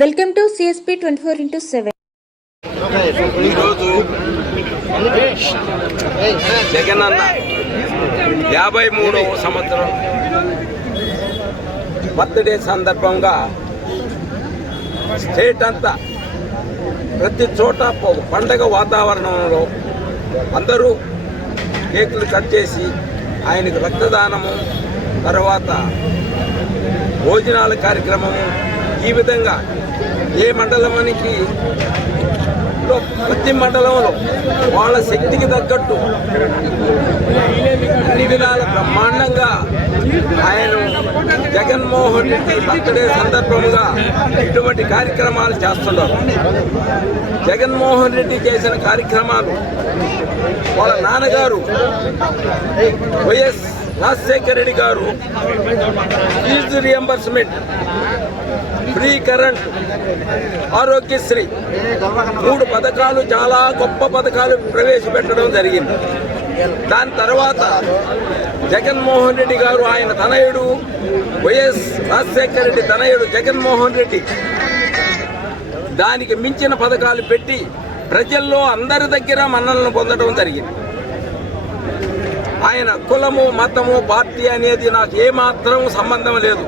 Welcome to CSP 24/7. ఈరోజు జగనన్న 53వ సంవత్సరం birthday సందర్భంగా స్టేట్ అంతా ప్రతి చోట పండగ వాతావరణంలో అందరూ కేకులు కట్ చేసి ఆయనకు రక్తదానము, తర్వాత భోజనాల కార్యక్రమము, ఈ విధంగా ఏ మండలానికి ప్రతి మండలంలో వాళ్ళ శక్తికి తగ్గట్టు అన్ని విధాల బ్రహ్మాండంగా ఆయన జగన్మోహన్ రెడ్డి బర్త్డే సందర్భంగా ఇటువంటి కార్యక్రమాలు చేస్తున్నారు. జగన్మోహన్ రెడ్డి చేసిన కార్యక్రమాలు వాళ్ళ నాన్నగారు వైఎస్ రాజశేఖర రెడ్డి గారు fees reimbursement, free current, Aarogyasri 3 పథకాలు, చాలా గొప్ప పథకాలు ప్రవేశపెట్టడం జరిగింది. దాని తర్వాత జగన్మోహన్ రెడ్డి గారు ఆయన తనయుడు వైఎస్ రాజశేఖర రెడ్డి తనయుడు జగన్మోహన్ రెడ్డి దానికి మించిన పథకాలు పెట్టి ప్రజల్లో అందరి దగ్గర మన్నలను పొందడం జరిగింది. ఆయన కులము, మతము, పార్టీ అనేది నాకు ఏమాత్రం సంబంధం లేదు.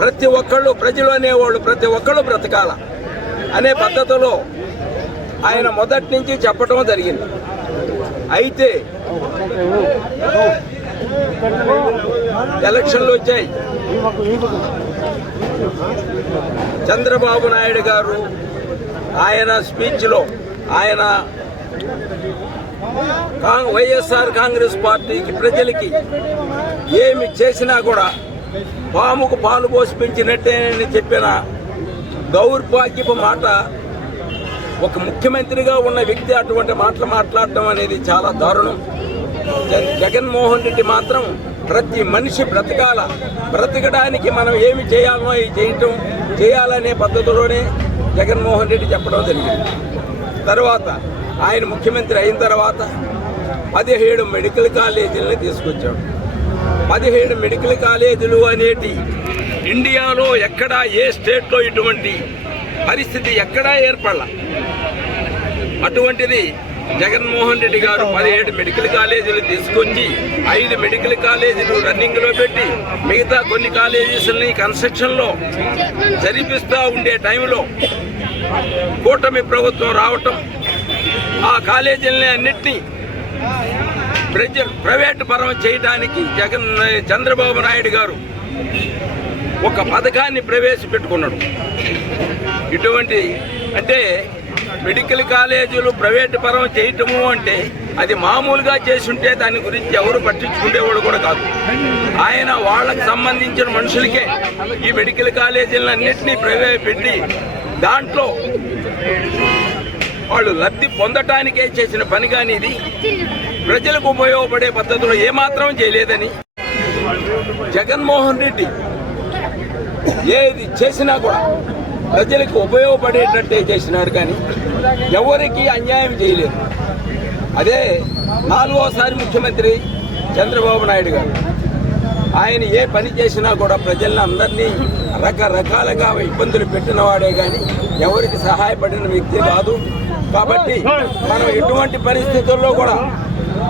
ప్రతి ఒక్కళ్ళు ప్రజలు అనేవాళ్ళు ప్రతి ఒక్కళ్ళు బ్రతకాల అనే పద్ధతిలో ఆయన మొదటి నుంచి చెప్పడం జరిగింది. అయితే ఎలక్షన్లు వచ్చాయి. చంద్రబాబు నాయుడు గారు ఆయన స్పీచ్లో ఆయన వైఎస్ఆర్ కాంగ్రెస్ పార్టీకి ప్రజలకి ఏమి చేసినా కూడా పాముకు పాలు పోసి పెంచినట్టే అని చెప్పిన దౌర్భాగ్యపు మాట. ఒక ముఖ్యమంత్రిగా ఉన్న వ్యక్తి అటువంటి మాటలు మాట్లాడటం అనేది చాలా దారుణం. జగన్మోహన్ రెడ్డి మాత్రం ప్రతి మనిషి బ్రతకాల, బ్రతకడానికి మనం ఏమి చేయాలనో చేయాలనే పద్ధతిలోనే జగన్మోహన్ రెడ్డి చెప్పడం జరిగింది. తర్వాత ఆయన ముఖ్యమంత్రి అయిన తర్వాత 17 మెడికల్ కాలేజీలను తీసుకొచ్చాడు. 17 మెడికల్ కాలేజీలు అనేటి ఇండియాలో ఎక్కడా ఏ స్టేట్లో ఇటువంటి పరిస్థితి ఎక్కడా ఏర్పడాల. అటువంటిది జగన్మోహన్ రెడ్డి గారు 17 మెడికల్ కాలేజీలు తీసుకొచ్చి 5 మెడికల్ కాలేజీలు రన్నింగ్లో పెట్టి మిగతా కొన్ని కాలేజీస్ని కన్స్ట్రక్షన్లో జరిపిస్తూ ఉండే టైంలో కూటమి ప్రభుత్వం రావటం, ఆ కాలేజీలని అన్నిటినీ ప్రైవేటు పరం చేయడానికి చంద్రబాబు నాయుడు గారు ఒక పథకాన్ని ప్రవేశపెట్టుకున్నాడు. ఇటువంటి అంటే మెడికల్ కాలేజీలు ప్రైవేటు పరం చేయటము అంటే అది మామూలుగా చేసుంటే దాని గురించి ఎవరు పట్టించుకునేవాడు కూడా కాదు. ఆయన వాళ్ళకు సంబంధించిన మనుషులకే ఈ మెడికల్ కాలేజీలను అన్నింటినీ ప్రవేశపెట్టి దాంట్లో వాళ్ళు లబ్ధి పొందటానికే చేసిన పని, కానీ ఇది ప్రజలకు ఉపయోగపడే పద్ధతిలో ఏమాత్రం చేయలేదని జగన్మోహన్ రెడ్డి ఏది చేసినా కూడా ప్రజలకు ఉపయోగపడేటట్టే చేసినారు, కానీ ఎవరికి అన్యాయం చేయలేదు. అదే 4వసారి ముఖ్యమంత్రి చంద్రబాబు నాయుడు గారు ఆయన ఏ పని చేసినా కూడా ప్రజలను అందరినీ రకరకాలుగా ఇబ్బందులు పెట్టిన వాడే కానీ ఎవరికి సహాయపడిన వ్యక్తి కాదు. కాబట్టి మనం ఎటువంటి పరిస్థితుల్లో కూడా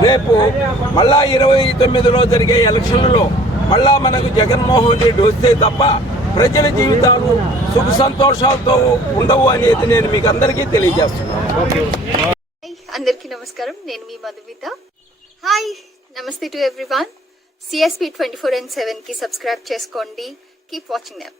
రేపు మళ్ళా 29లో జరిగే ఎలక్షన్లలో మళ్ళా మనకు జగన్మోహన్ రెడ్డి వస్తే తప్ప ప్రజల జీవితాలు సుఖ సంతోషాలతో ఉండవు అనేది నేను మీకు అందరికీ తెలియజేస్తున్నాను. అందరికీ నమస్కారం, నేను మీ మధుమిత. హాయ్, నమస్తే టు ఎవ్రీవన్. సిఎస్పి 24/7 కి సబ్స్క్రైబ్ చేసుకోండి. Keep watching them.